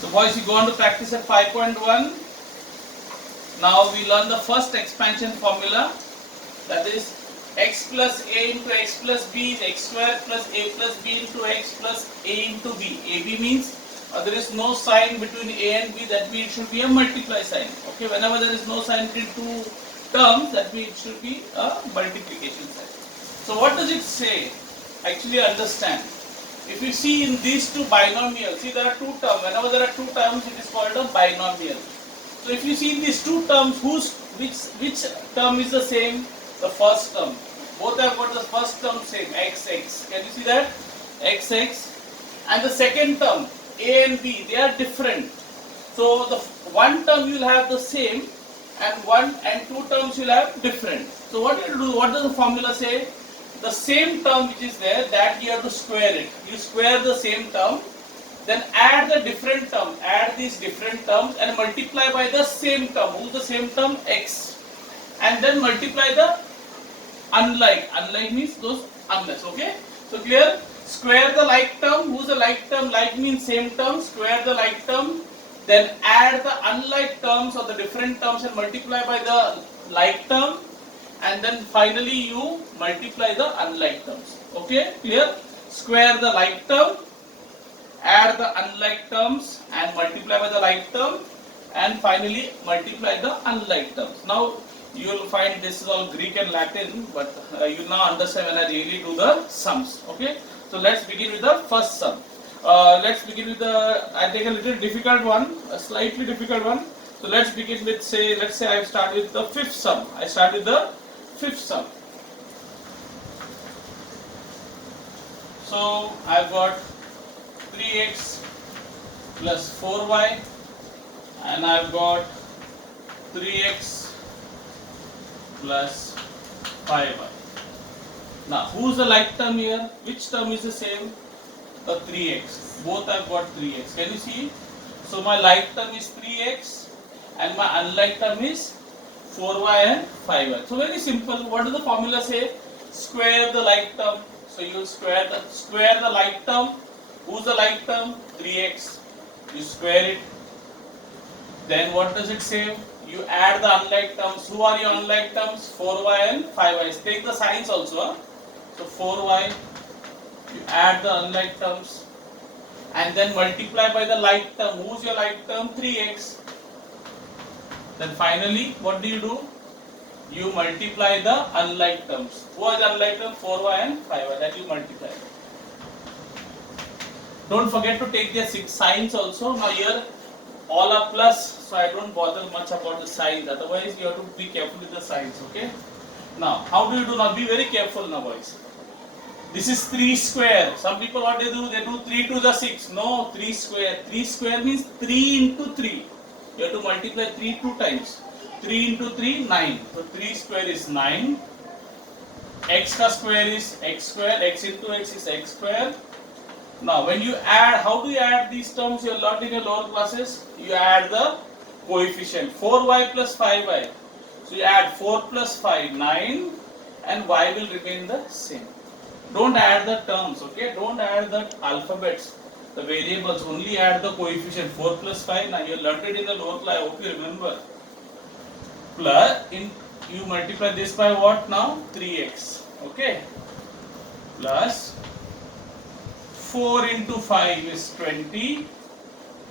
So boys, you go on to practice at 5.1. Now we learn the first expansion formula, that is x plus a into x plus b is x square plus a plus b into x plus a into b. AB means there is no sign between a and b, that means it should be a multiply sign. Okay, whenever there is no sign between two terms, that means it should be a multiplication sign. So what does it say? Actually understand. If you see in these two binomials, see there are two terms. Whenever there are two terms, it is called a binomial. So if you see these two terms, which term is the same? The first term. Both have got the first term same, xx. Can you see that? Xx. And the second term, a and b, they are different. So the one term you will have the same, and one and two terms you will have different. So what do you do? What does the formula say? The same term which is there, that you have to square it. You square the same term, then add the different term, add these different terms and multiply by the same term. Who's the same term? X. And then multiply the unlike. Unlike means those unless. Okay? So clear? Square the like term. Who's the like term? Like means same term. Square the like term. Then add the unlike terms or the different terms and multiply by the like term. And then finally you multiply the unlike terms. Okay? Clear? Square the like term, add the unlike terms and multiply by the like term, and finally multiply the unlike terms. Now you will find this is all Greek and Latin, but you now understand when I really do the sums. Okay? So let's begin with the first sum. Let's begin with I take a little difficult one, a slightly difficult one. So let's begin with let's say I start with the fifth sum. I start with the fifth sum. So I've got 3x plus 4y, and I've got 3x plus 5y. Now who's the like term here? Which term is the same? The 3x. Both I've got 3x. Can you see? So my like term is 3x and my unlike term is 4y and 5y. So very simple. What does the formula say? Square the like term. So you will square the like term. Who's the like term? 3x. You square it. Then what does it say? You add the unlike terms. Who are your unlike terms? 4y and 5y. Take the signs also. Huh? So 4y. You add the unlike terms. And then multiply by the like term. Who's your like term? 3x. Then finally, what do? You multiply the unlike terms. Who are the unlike terms? 4y and 5y. That you multiply. Don't forget to take their signs also. Now here, all are plus, so I don't bother much about the signs. Otherwise, you have to be careful with the signs. Okay? Now, how do you do? Now, be very careful now, boys. This is 3 square. Some people, what they do? They do 3 to the 6. No, 3 square. 3 square means 3 into 3. You have to multiply 3 two times. 3 into 3, 9. So 3 square is 9. X ka square is x square. X into x is x square. Now when you add, how do you add these terms? You learned in your lower classes. You add the coefficient. 4y plus 5y. So you add 4 plus 5, 9. And y will remain the same. Don't add the terms. Okay? Don't add the alphabets. The variables, only add the coefficient. 4 plus 5, now you learned it in the lower class, I hope you remember. Plus, you multiply this by what now? 3x. Okay? Plus 4 into 5 is 20,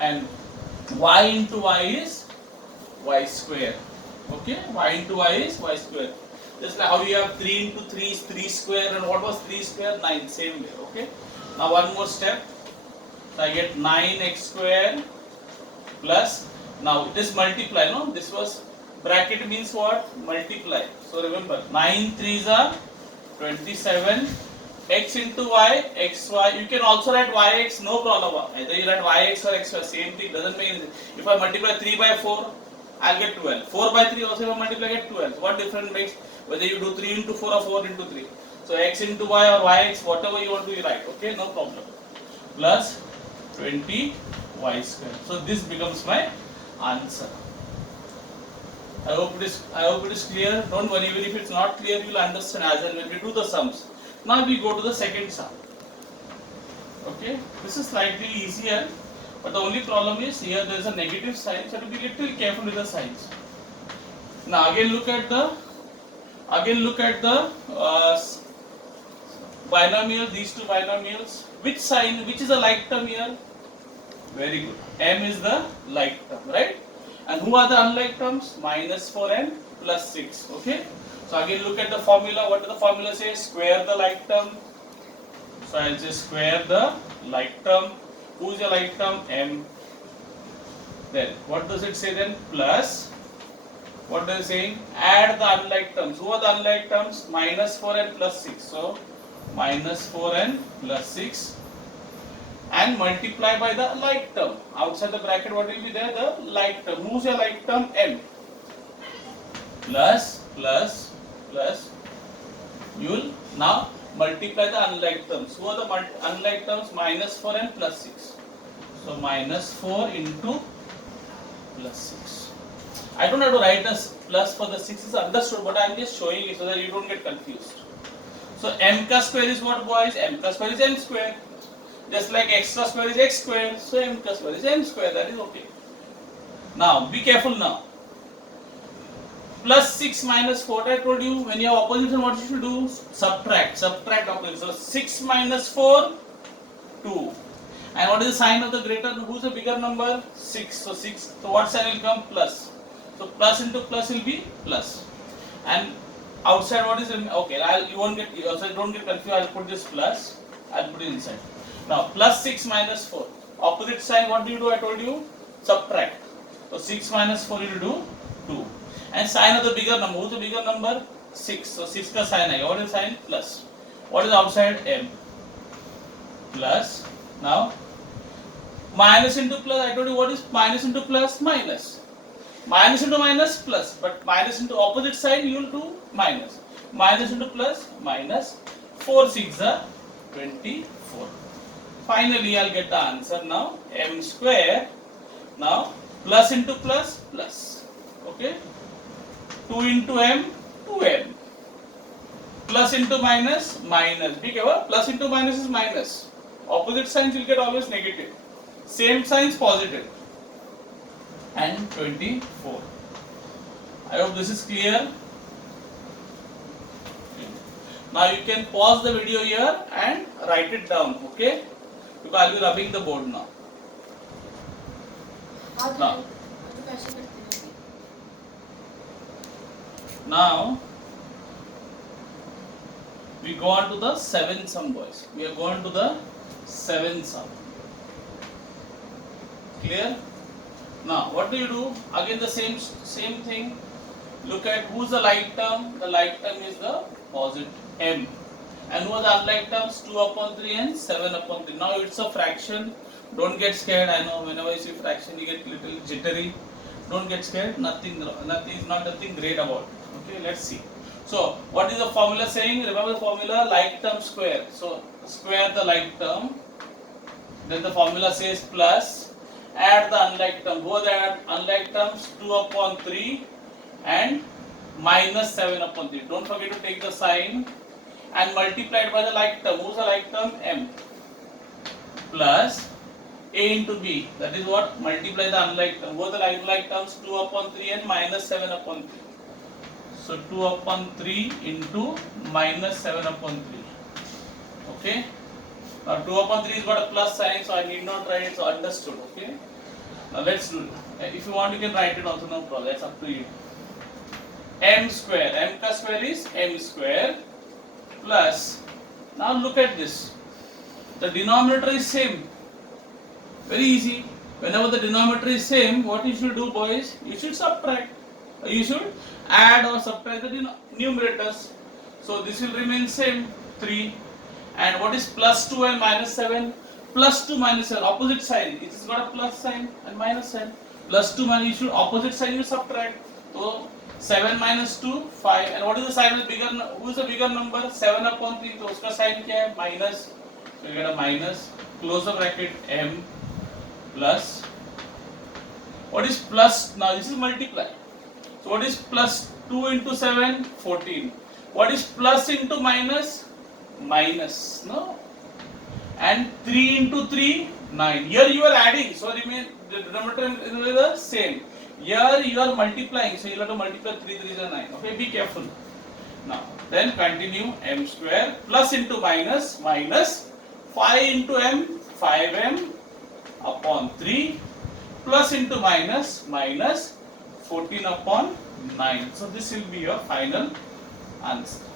and y into y is y square. Okay? Y into y is y square. Just like how you have 3 into 3 is 3 square, and what was 3 square? 9. Same way. Okay? Now one more step. So I get 9x square plus, now this multiply, no? This was, bracket means what? Multiply. So remember, 9 3s are 27, x into y, xy. You can also write yx, no problem. Either you write yx or xy, same thing, doesn't make anything. If I multiply 3 by 4, I'll get 12. 4 by 3 also if I multiply, I get 12. What difference makes whether you do 3 into 4 or 4 into 3? So x into y or yx, whatever you want to write, okay? No problem. Plus 20 y square. So this becomes my answer. I hope it is clear. Don't worry, even if it's not clear, you will understand as and when we do the sums. Now we go to the second sum. Okay, this is slightly easier. But the only problem is here there is a negative sign, so to be little careful with the signs. Now again look at the binomial, these two binomials. Which sign, which is a like term here? Very good. M is the like term, right? And who are the unlike terms? Minus 4 and plus 6. Okay. So again look at the formula. What does the formula say? Square the like term. So I'll say square the like term. Who is the like term? M. Then what does it say then? Plus. What does it say? Add the unlike terms. Who are the unlike terms? Minus 4 and plus 6. So minus 4 and plus 6. And multiply by the like term. Outside the bracket, what will be there? The like term. Who's your like term? M. Plus. You will now multiply the unlike terms. Who are the unlike terms? Minus 4 and plus 6. So minus 4 into plus 6. I don't have to write a plus for the 6 is understood, but I am just showing it so that you don't get confused. So m ka square is what, boys? M ka square is m square. Just like x ka square is x square, so m ka square is m square. That is okay. Now be careful now. Plus 6 minus 4, I told you when you have opposition, what you should do? Subtract opposition. So 6 minus 4, 2. And what is the sign of the greater? Who's the bigger number? 6. So 6. So what sign will come? Plus. So plus into plus will be plus. And outside what is okay? You won't get, so don't get confused. I'll put this plus. I'll put it inside. Now plus 6 minus 4. Opposite sign. What do? I told you subtract. So 6 minus 4 will do 2. And sign of the bigger number. Who's the bigger number? 6. So 6 ka sign hai. What is sign? Plus. What is outside? M. Plus. Now minus into plus. I told you what is minus into plus? Minus. Minus into minus plus. But minus into opposite side you will do minus. Minus into plus minus. 4 6 are 24. Finally I'll get the answer now. M square. Now plus into plus plus. Okay. 2 into m, 2m. Plus into minus, minus. Be careful. Plus into minus is minus. Opposite signs will get always negative. Same signs positive. And 24. I hope this is clear. Now you can pause the video here and write it down. Okay? Because I will be rubbing the board now. Now we go on to the 7th sum, boys. We are going to the 7th sum. Clear? Now what do you do? Again the same thing. Look at who's the like term. The like term is the positive m. And who are the unlike terms? 2 upon 3 and 7 upon 3. Now it's a fraction. Don't get scared. I know whenever you see fraction you get little jittery. Don't get scared. Nothing great about it. Okay, let's see. So what is the formula saying? Remember the formula, like term square. So square the like term. Then the formula says plus. Add the unlike term. Who are the unlike terms? 2 upon 3 and minus 7 upon 3. Don't forget to take the sign and multiply it by the like term. Who's the like term? M. Plus a into b. That is what? Multiply the unlike term. Who are the unlike terms? 2 upon 3 and minus 7 upon 3. So 2 upon 3 into minus 7 upon 3. Okay. Now 2 upon 3 is got a plus sign, so I need not write it, so understood. Okay. Now let's do it. If you want, you can write it also, no problem. That's up to you. M square. M ka square is m square plus. Now look at this. The denominator is same. Very easy. Whenever the denominator is same, what you should do, boys? You should subtract. You should add or subtract the numerators. So this will remain same, 3. And what is plus 2 and minus 7? Plus 2 minus 7, opposite sign. It has got a plus sign and minus sign. Plus 2 minus, you should opposite sign you subtract. So 7 minus 2, 5. And what is the sign of the bigger? Who is the bigger number? 7 upon 3. So uska sign kya hai? Minus. So you get a minus. Close the bracket. M plus. What is plus? Now this is multiply. So what is plus 2 into 7? 14. What is plus into minus? Minus. No. And 3 into 3? 9. Here you are adding, so remain the denominator is the same. Here you are multiplying, so you have to multiply 3 3 is 9. Okay, be careful. Now, then continue m square plus into minus minus 5 into m 5m upon 3 plus into minus minus 14 upon 9. So this will be your final answer.